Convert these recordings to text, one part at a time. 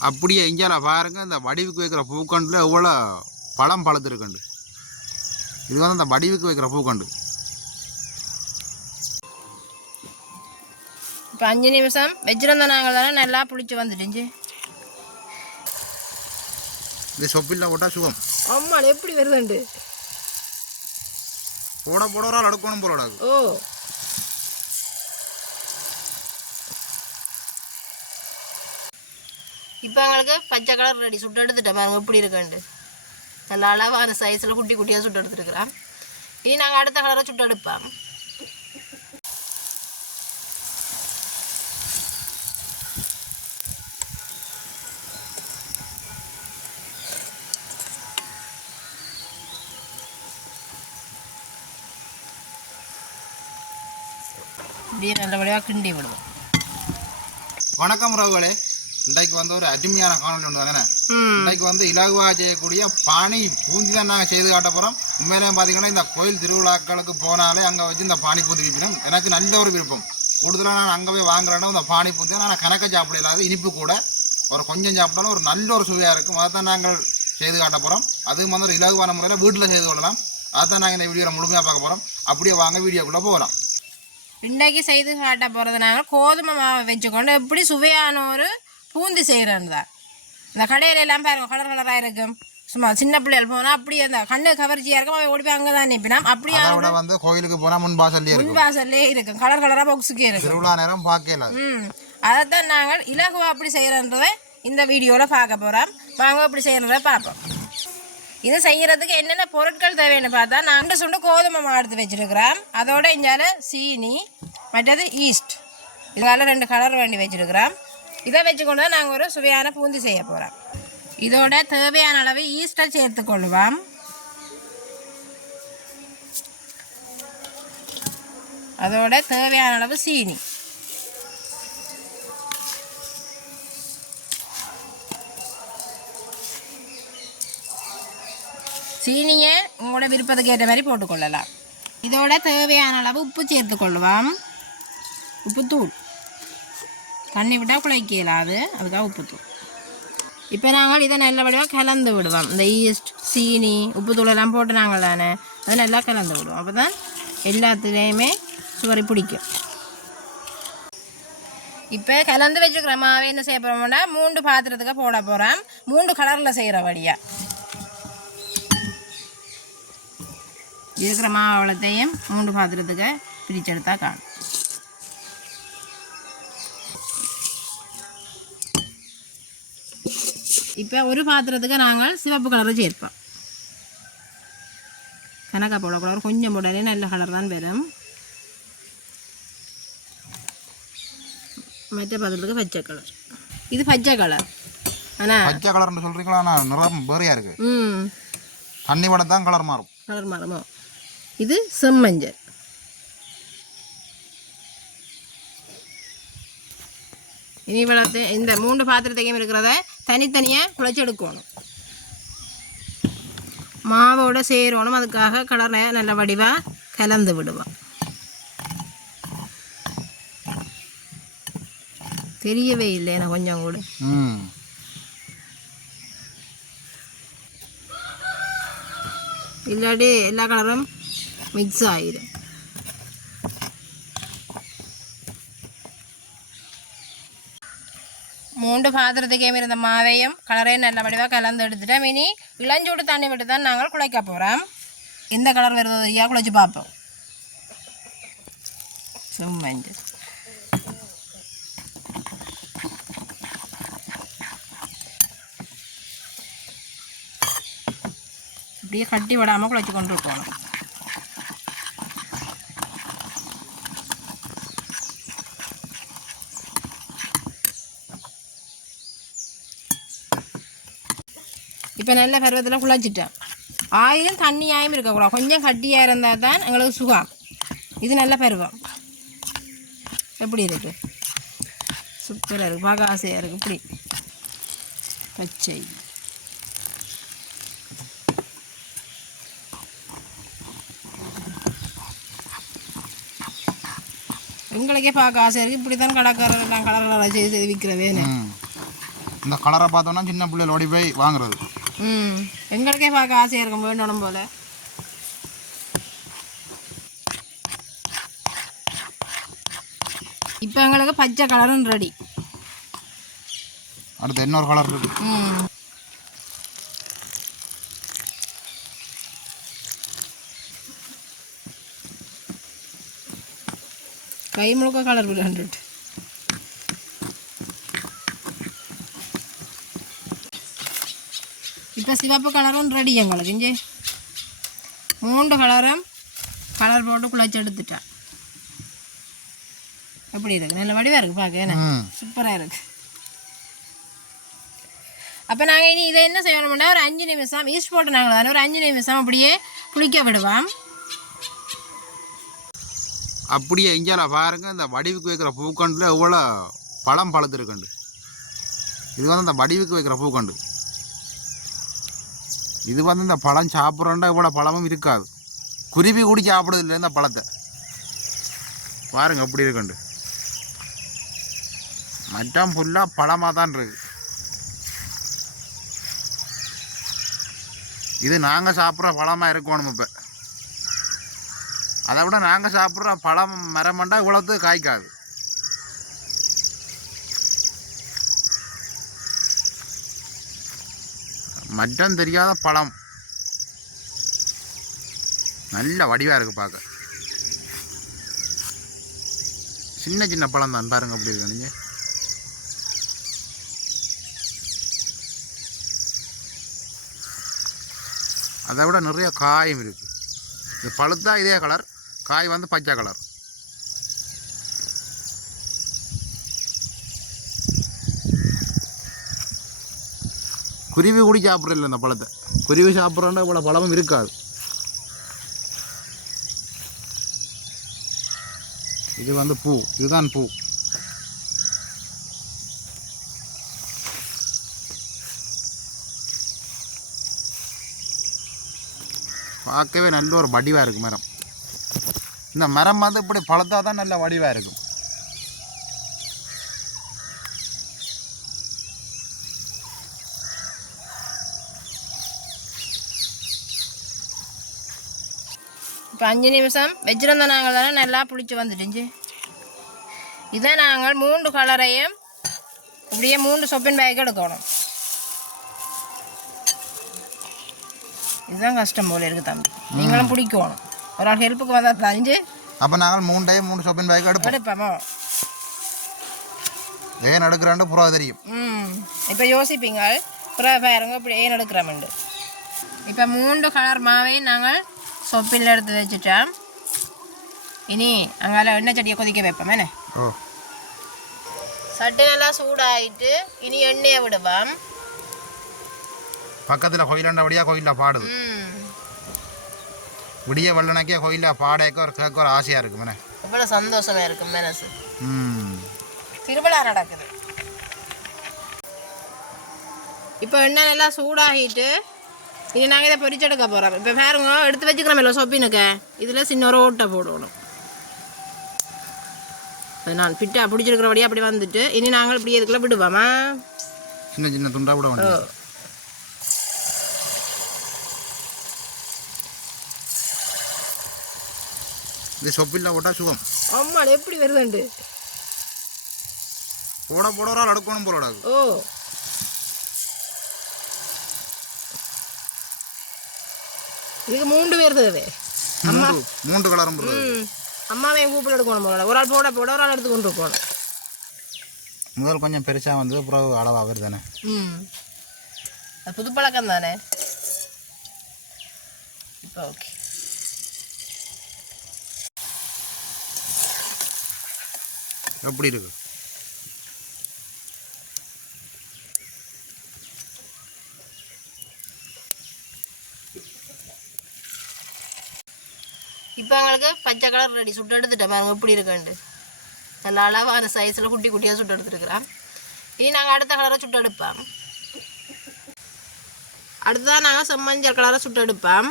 அப்படியே இஞ்சால பாருங்க இந்த வடிவுக்கு வைக்கிற பூக்கண்டில் எவ்வளோ பழம் பழுத்திருக்கண்டு. இது வந்து அந்த வடிவுக்கு வைக்கிற பூக்கண்டு. இப்போ அஞ்சு நிமிஷம். வச்சிருந்த நாங்கள் தானே நல்லா புளிச்சு வந்துடுச்சு இது சொப்பில் போட்டால் சுகம். அம்மா எப்படி வருதுண்டு? போட போட ஒரு ஆள் அடுக்கணும் போல ஓ. இப்போ எங்களுக்கு பச்சை கலர் ரெடி சுட்டு எடுத்துட்டேன் பாருங்க எப்படி இருக்குண்டு நல்லா அளவான சைஸில் குட்டி குட்டியாக சுட்டு எடுத்துருக்குறான் இனி நாங்கள் அடுத்த கலரை சுட்டு எடுப்போம். இப்படியே நல்லபடியாக கிண்டி விடுவோம். வணக்கம் ரவுகளே இன்றைக்கு வந்து ஒரு அருமையான காணொலி ஒன்று தானே? இன்றைக்கு வந்து இலகுவாக செய்யக்கூடிய பானி பூந்தி தான் நாங்கள் செய்து காட்ட போகிறோம் உண்மையிலேயே பார்த்தீங்கன்னா இந்த கோயில் திருவிழாக்களுக்கு போனாலே அங்கே வச்சு இந்த பானி பூந்தி விற்பினோம். எனக்கு நல்ல ஒரு விருப்பம். கூடுதலாக நான் அங்கே போய் வாங்குறேன்னா இந்த பானி பூந்தி நான் கணக்க சாப்பிட இல்லாத இனிப்பு கூட ஒரு கொஞ்சம் சாப்பிட்டாலும் ஒரு நல்ல ஒரு சுவையாக இருக்கும். அதை தான் நாங்கள் செய்து காட்ட போகிறோம் அதுவும் வந்து ஒரு இலகுவான முறையில் வீட்டில் செய்து கொள்ளலாம். அதை தான் நாங்கள் இந்த வீடியோவில் முழுமையாக பார்க்க போகிறோம் அப்படியே வாங்க வீடியோக்குள்ளே போகலாம். இன்றைக்கு செய்து காட்ட போகிறது நாங்கள் கோதுமை மாவை வச்சுக்கொண்டு எப்படி சுவையான ஒரு பூந்தி செய்கிறோன்னு தான் இந்த கடையில எல்லாம் பாருங்க கலர் கலராக இருக்கும். சும்மா சின்ன பிள்ளைகள் போனால் அப்படியே அந்த கண்ணு கவர்ச்சியாக இருக்கும் அவன் ஓடி போய் அங்கே தான் நிற்பினான். அப்படியே அதை விட வந்து கோயிலுக்கு போனால் முன் வாசல்லே இருக்கும். முன்வாசல்லே இருக்கும். கலர் கலராக பாக்ஸுக்கே இருக்கும். திருவிழா நேரம் பார்க்கல ம். அதைத்தான் நாங்கள் இலகுவா அப்படி செய்கிறன்றதை இந்த வீடியோவில் பார்க்க போகிறோம் வாங்க அப்படி செய்கிறத பார்ப்போம். இது செய்கிறதுக்கு என்னென்ன பொருட்கள் தேவைன்னு பார்த்தா நாங்கள் சுண்டு கோதுமை மாவு எடுத்து வச்சுருக்கிறோம். அதோட இஞ்சால சீனி மற்றது ஈஸ்ட் இதனால ரெண்டு கலர் வேண்டி வச்சுருக்கிறோம். இதை வச்சுக்கொண்டு தான் நாங்கள் ஒரு சுவையான பூந்தி செய்ய போகிறோம் இதோட தேவையான அளவு ஈஸ்டர் சேர்த்துக்கொள்வோம் அதோட தேவையான அளவு சீனி. சீனியை உங்களோட விருப்பத்துக்கு ஏற்ற மாதிரி போட்டுக்கொள்ளலாம் இதோட தேவையான அளவு உப்பு சேர்த்துக்கொள்வோம் உப்புத்தூள். தண்ணி விட்டால் குழைக்க இயலாது அதுக்காக உப்புத்தூள். இப்போ நாங்கள் இதை நல்லபடியாக கலந்து விடுவோம். இந்த ஈஸ்ட் சீனி உப்புத்தூள் எல்லாம் போட்டு நாங்கள் தானே அதை நல்லா கலந்து விடுவோம். அப்போ தான் எல்லாத்துலேயுமே சுவரை பிடிக்கும். இப்போ கலந்து வச்சுக்கிற மாவே என்ன செய்ய போகிறோம்னா மூன்று பாத்திரத்துக்கு போட போகிறோம் மூன்று கலரில் செய்கிற வழியாக இருக்கிற மாவளத்தையும் மூன்று பாத்திரத்துக்கு பிரிச்செடுத்தா காணும். இப்போ ஒரு பாத்திரத்துக்கு நாங்கள் சிவப்பு கலரை சேர்ப்போம். கணக்கா போடக்கூடாது கொஞ்சம் போடலே நல்ல கலர் தான் வரும். மற்ற பாத்திரத்துக்கு பச்சை கலர் இது பச்சை கலர் ஆனால் பச்சை கலர்னு சொல்கிறீங்களா ஆனால் நிறம் வேறையாக இருக்குது ம். தண்ணி வடை தான் கலர் மாறும். கலர் மரமோ இது செம்மஞ்சள் இனி வளர்த்து இந்த மூன்று பாத்திரத்தையும் இருக்கிறத தனித்தனியாக குழைச்சி எடுக்கணும். மாவோட சேரணும். அதுக்காக கலரை நல்ல வடிவாக கலந்து விடுவோம். தெரியவே இல்லை எனக்கு கொஞ்சம் கூட. ம். இல்லாட்டி எல்லா கலரும் மிக்ஸ் ஆயிடும் மூன்று பாத்திரத்துக்கே இருந்த மாவையும் கலரையும் நல்ல வடிவாக கலந்து எடுத்துட்டோம் இனி இளஞ்சூடு தண்ணி விட்டு தான் நாங்கள் குழைக்க போகிறோம் எந்த கலர் வருது ஐயா குழைச்சி பார்ப்போம். சும்மஞ்சு அப்படியே கட்டி விடாமல் குழைச்சி கொண்டு போகணும். இப்போ நல்ல பருவத்தில் குழச்சிட்டேன் ஆயிலும் தண்ணியாயும் இருக்கக்கூடாது கொஞ்சம் கட்டியாக இருந்தால் தான் எங்களுக்கு சுகம். இது நல்ல பருவம். எப்படி இருக்கு? சூப்பராக இருக்குது பார்க்க ஆசையாக இருக்குது இப்படி. பச்சை. எங்களுக்கே பார்க்க ஆசையாக இருக்குது இப்படி தான் கடைக்காரர் நான் கலர் கலராக செய்து செய்து இந்த கலரை பார்த்தோன்னா சின்ன பிள்ளைகள் ஓடி போய் வாங்குறது. ம். எங்களுக்கே பார்க்க ஆசையாக இருக்கும் வேண்டணும் போல் இப்போ எங்களுக்கு பச்சை கலரும் ரெடி. அடுத்து இன்னொரு கலர் இருக்கு. ம். கை முழுக்க கலர் விளையாண்டுட்டு இப்போ சிவப்பு கலரும் ரெடி எங்களுக்கு இஞ்சி மூன்று கலரும் கலர் போட்டு குழச்சி எடுத்துட்டேன் எப்படி இருக்கு நல்ல வடிவாக இருக்கு பார்க்க என்ன சூப்பராக இருக்கு அப்போ நாங்கள் இனி இதை என்ன செய்யணும்னா ஒரு அஞ்சு நிமிஷம் ஈஸ்ட் போட்டு நாங்கள் தானே ஒரு அஞ்சு நிமிஷம் அப்படியே புளிக்க விடுவோம் அப்படியே இஞ்சால பாருங்க இந்த வடிவுக்கு வைக்கிற பூக்கண்டில் எவ்வளோ பழம் பழுத்திருக்கண்டு இது வந்து இந்த வடிவுக்கு வைக்கிற பூக்கண்டு இது வந்து இந்த பழம் சாப்பிட்றோண்டா இவ்வளோ பழமும் இருக்காது. குருவி கூடி சாப்பிடுறது இல்லை இந்த பழத்தை. பாருங்க அப்படி இருக்கண்டு மற்றம் ஃபுல்லாக பழமாக தான் இருக்கு. இது நாங்கள் சாப்பிட்ற பழமாக இருக்கணும் இப்போ. அதை விட நாங்கள் சாப்பிட்ற பழம் மரமண்டா இவ்வளோத்து காய்க்காது. மற்றம் தெரியாத பழம். நல்ல வடிவாக இருக்குது பார்க்க சின்ன சின்ன பழம் தான் பாருங்க அப்படி இருக்கு நீங்கள் அதை விட நிறைய காயும் இருக்குது இது பழுத்தா இதே கலர் காய் வந்து பச்சை கலர் குருவி கூடி சாப்பிட்றதில்ல இந்த பழத்தை. குருவி சாப்பிட்றோன்னா இவ்வளோ பழமும் இருக்காது. இது வந்து பூ. இதுதான் பூ. பார்க்கவே நல்ல ஒரு வடிவாக இருக்கும் மரம். இந்த மரம் வந்து இப்படி பழுத்தா தான் நல்ல வடிவாக இருக்கும். இப்போ அஞ்சு நிமிஷம். வச்சிருந்த நாங்கள் தானே நல்லா புளிச்சு வந்துட்டுச்சு இதை நாங்கள் மூன்று கலரையும் இப்படியே மூன்று சொப்பின் பேக் எடுக்கணும். இதுதான் கஷ்டம் போல இருக்கு தம்பி. நீங்களும் பிடிக்கணும் ஒரு ஆள் ஹெல்ப்புக்கு வந்தால் தஞ்சு. அப்போ நாங்கள் மூணு டைம் மூணு ஷாப்பிங் பேக் எடுப்போம். எடுப்போமோ? ஏன் எடுக்கிறாண்டு புறா தெரியும். ம். இப்போ யோசிப்பீங்க. அப்புறம் பாருங்க இப்படி ஏன் எடுக்கிறோம்ண்டு இப்போ மூன்று கலர் மாவையும் நாங்கள் சொப்பில் எடுத்து வச்சுட்டோம் இனி அங்கால எண்ணெய் சட்டியை கொதிக்க வைப்போம் என்ன? சட்டி நல்லா சூடாயிட்டு இனி எண்ணெயை விடுவோம். பக்கத்தில் கோயிலாண்டபடியாக கோயிலில் பாடுது. விடிய வெள்ளனைக்கே கோயிலில் பாடேக்க ஒரு கேட்க ஒரு ஆசையாக இருக்குமே இவ்வளோ சந்தோஷமா இருக்கும் மனசு. ம். திருவிழா நடக்குது. இப்போ எண்ணெய் நல்லா சூடாகிட்டு இனி நாங்கள் இதை பொரிச்செடுக்க போகிறோம் இப்போ பாருங்க எடுத்து வச்சுக்கிறோம் சொப்பினுக்கு? இதில் சின்ன ஒரு ஓட்டை போடணும். அது நான் பிட்டா பிடிச்சிருக்கிறபடியே அப்படி வந்துட்டு இனி நாங்கள் இப்படி இதுக்குள்ள விடுவோமா? சின்ன சின்ன துண்டா விட ஓ. வேண்டியது இது சொப்பில் போட்டால் சுகம். அம்மா எப்படி வருதுண்டு? போட போட ஒரு ஆள் அடுக்கணும் போல கிடக்கு. ஓ. இதுக்கு மூன்று பேர் தேவை மூன்று மூன்று கலரும் அம்மாவையும் கூப்பிட்டு எடுக்கணும் போல. ஒரு ஆள் போட போட ஒரு ஆள் எடுத்து கொண்டு இருக்கணும் முதல் கொஞ்சம் பெருசாக வந்தது அப்புறம் அளவாக வருது தானே? ம். அது புது பழக்கம் தானே? இப்போ ஓகே. எப்படி இருக்கு? இப்போ எங்களுக்கு பச்சை கலர் ரெடி சுட்டு எடுத்துட்டேன் பாருங்க எப்படி இருக்குன்ட்டு நல்ல அளவான சைஸில் குட்டி குட்டியாக சுட்டு எடுத்துருக்குறேன் இனி நாங்கள் அடுத்த கலரை சுட்டு எடுப்போம் அடுத்ததான் நாங்கள் செம்மஞ்சள் கலரை சுட்டு எடுப்போம்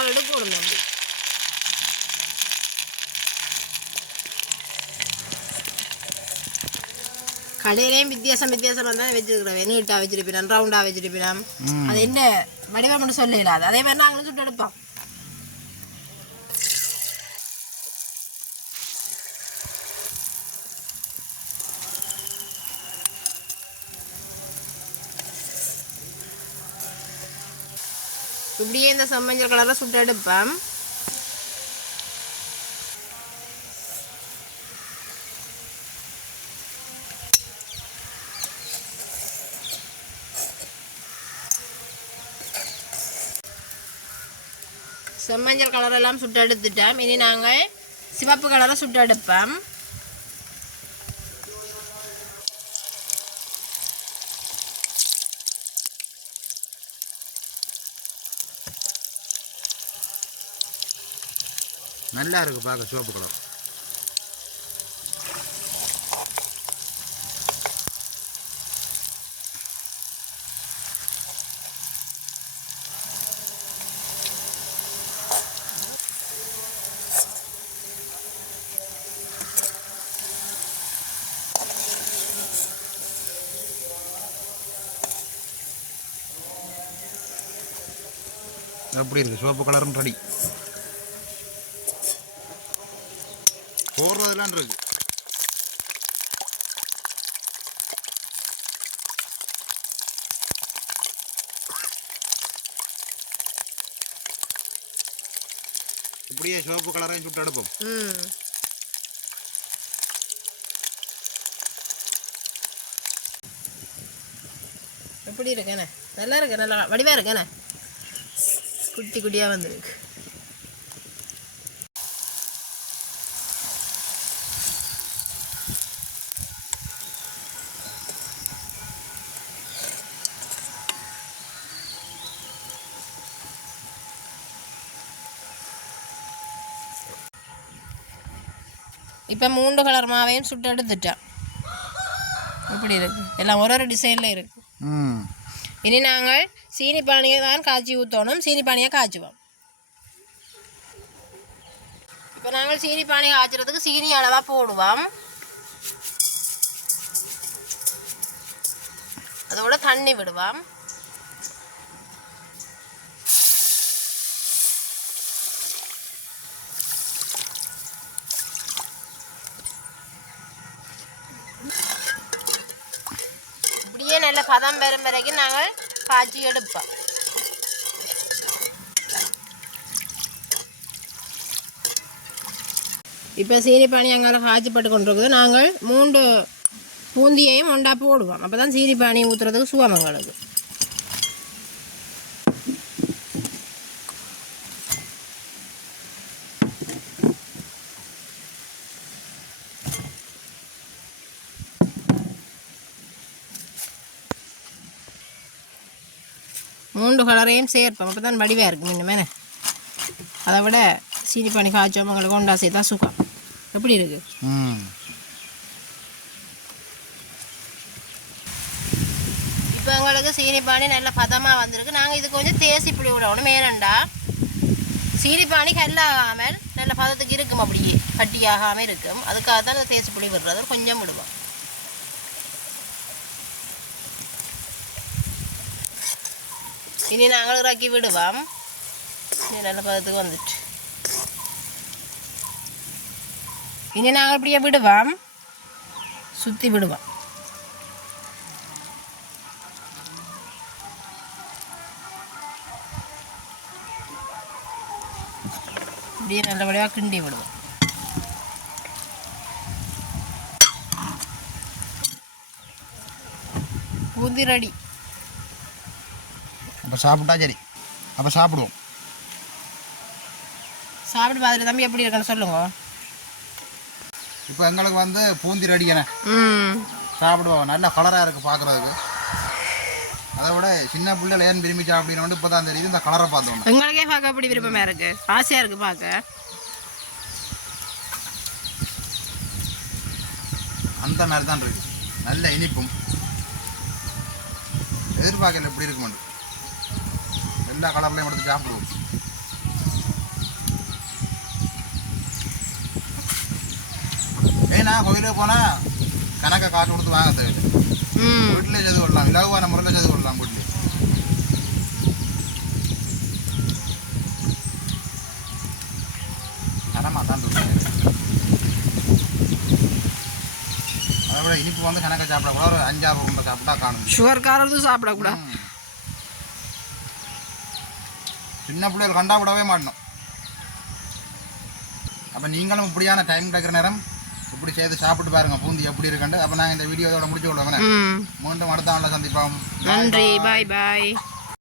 ஆள் எடுக்கணும் தம்பி கடையிலையும் வித்தியாசம் வித்தியாசமாக தான் வச்சிருக்கிறோம். நீட்டாக வச்சிருப்பினான் ரவுண்டாக வச்சிருப்பினான் அது என்ன வடிவம் மட்டும் சொல்ல இல்லாது அதே மாதிரி நாங்களும் சுட்டு எடுப்போம். இப்படியே இந்த செம்மஞ்சள் கலரை சுட்டு செம்மஞ்சள் கலரெல்லாம் சுட்டு எடுத்துட்டோம் இனி நாங்கள் சிவப்பு கலரை சுட்டு எடுப்போம் நல்லா இருக்குது பார்க்க சிவப்பு கலர். எப்படி இருக்குது சிவப்பு கலரும் ரெடி போடுறதெல்லாம் இருக்கு இப்படியே சிவப்பு கலரையும் சுட்டு எடுப்போம் எப்படி இருக்கேண்ணே நல்லா இருக்கேன் நல்லா வடிவாக இருக்கேண்ணே குட்டி குட்டியாக வந்துருக்கு. இப்போ மூன்று கலர் மாவையும் சுட்டு எடுத்துட்டேன் இப்படி இருக்கு. எல்லாம் ஒரு ஒரு டிசைனில் இருக்கு. ம். இனி நாங்கள் சீனி பானியை தான் காய்ச்சி ஊற்றணும் சீனி பானியை காய்ச்சுவோம். இப்போ நாங்கள் சீனி பானி காய்ச்சறதுக்கு சீனி அளவாக போடுவோம். அதோட தண்ணி விடுவோம் இப்படியே நல்ல பதம் வரைக்கும் நாங்கள் காய்ச்சி எடுப்போம் இப்போ சீனி அங்கே காய்ச்சிப்பட்டு கொண்டிருக்குது நாங்கள் மூன்று பூந்தியையும் ஒண்டா போடுவோம் அப்போ தான் சீனி பானி ஊற்றுறதுக்கு சுகம் எங்களுக்கு மூன்று கலரையும் சேர்ப்போம். அப்போ தான் வடிவாக இருக்கும் இன்னுமே அதை விட சீனி பானி காய்ச்சோம் உங்களுக்கு ஒண்டா சேர்த்தா சுகம். எப்படி இருக்கு? இப்போ எங்களுக்கு சீனி பானி நல்ல பதமாக வந்திருக்கு. நாங்கள் இது கொஞ்சம் தேசி புளி விடணும் மேலண்டா. சீனி பானி கல்லாகாமல் நல்ல பதத்துக்கு இருக்கும் அப்படியே. கட்டியாகாமல் இருக்கும். அதுக்காக தான் இந்த தேசி புளி விடுறது. கொஞ்சம் விடுவோம். இனி நாங்கள் இறக்கி விடுவோம் இனி நல்ல பதத்துக்கு வந்துட்டு இனி நாங்கள் இப்படியே விடுவோம் சுற்றி விடுவோம் இப்படியே நல்லபடியாக கிண்டி விடுவோம் பூந்தி ரெடி அப்போ சாப்பிட்டா சரி. அப்போ சாப்பிடுவோம். சாப்பிட்டு பார்த்துட்டு தம்பி எப்படி இருக்குன்னு சொல்லுங்க. இப்போ எங்களுக்கு வந்து பூந்தி ரெடியானே சாப்பிடுவோம். நல்ல கலராக இருக்குது பார்க்குறதுக்கு. அதை விட சின்ன பிள்ளைல ஏன் விரும்பி சாப்பிடணும் இப்போ தான் தெரியுது. இந்த கலரை பார்த்தோம் எங்களுக்கே பார்க்க அப்படி விருப்பமாக இருக்கு? ஆசையாக இருக்கு பார்க்க. அந்த மாதிரி தான் இருக்கு. நல்ல இனிப்பும். எதிர்பார்க்கல எப்படி இருக்குமெண்டு எல்லா கலர்லையும் எடுத்து சாப்பிடுவோம் ஏன்னா கோயிலுக்கு போனால் கணக்கை காசு கொடுத்து வாங்க தேவையில்லை வீட்டிலே செய்து கொள்ளலாம் இலவான முறையில் செய்து கொள்ளலாம் வீட்டில் தரமாக தான் இனிப்பு வந்து கணக்க சாப்பிடக்கூடாது ஒரு அஞ்சாறு சாப்பிட்டா காணும் சுகர் சுகர்காரது சாப்பிடக்கூடாது சின்ன பிள்ளைகள் கண்டா விடவே மாட்டோம் அப்போ நீங்களும் இப்படியான டைம் கிடைக்கிற நேரம் இப்படி செய்து சாப்பிட்டு பாருங்க. பூந்தி எப்படி இருக்குன்ட்டு. அப்போ நாங்கள் இந்த வீடியோ இதோட முடிச்சு விடுவோம் ம். மீண்டும் அடுத்த நாளில் சந்திப்போம். நன்றி. பாய் பாய்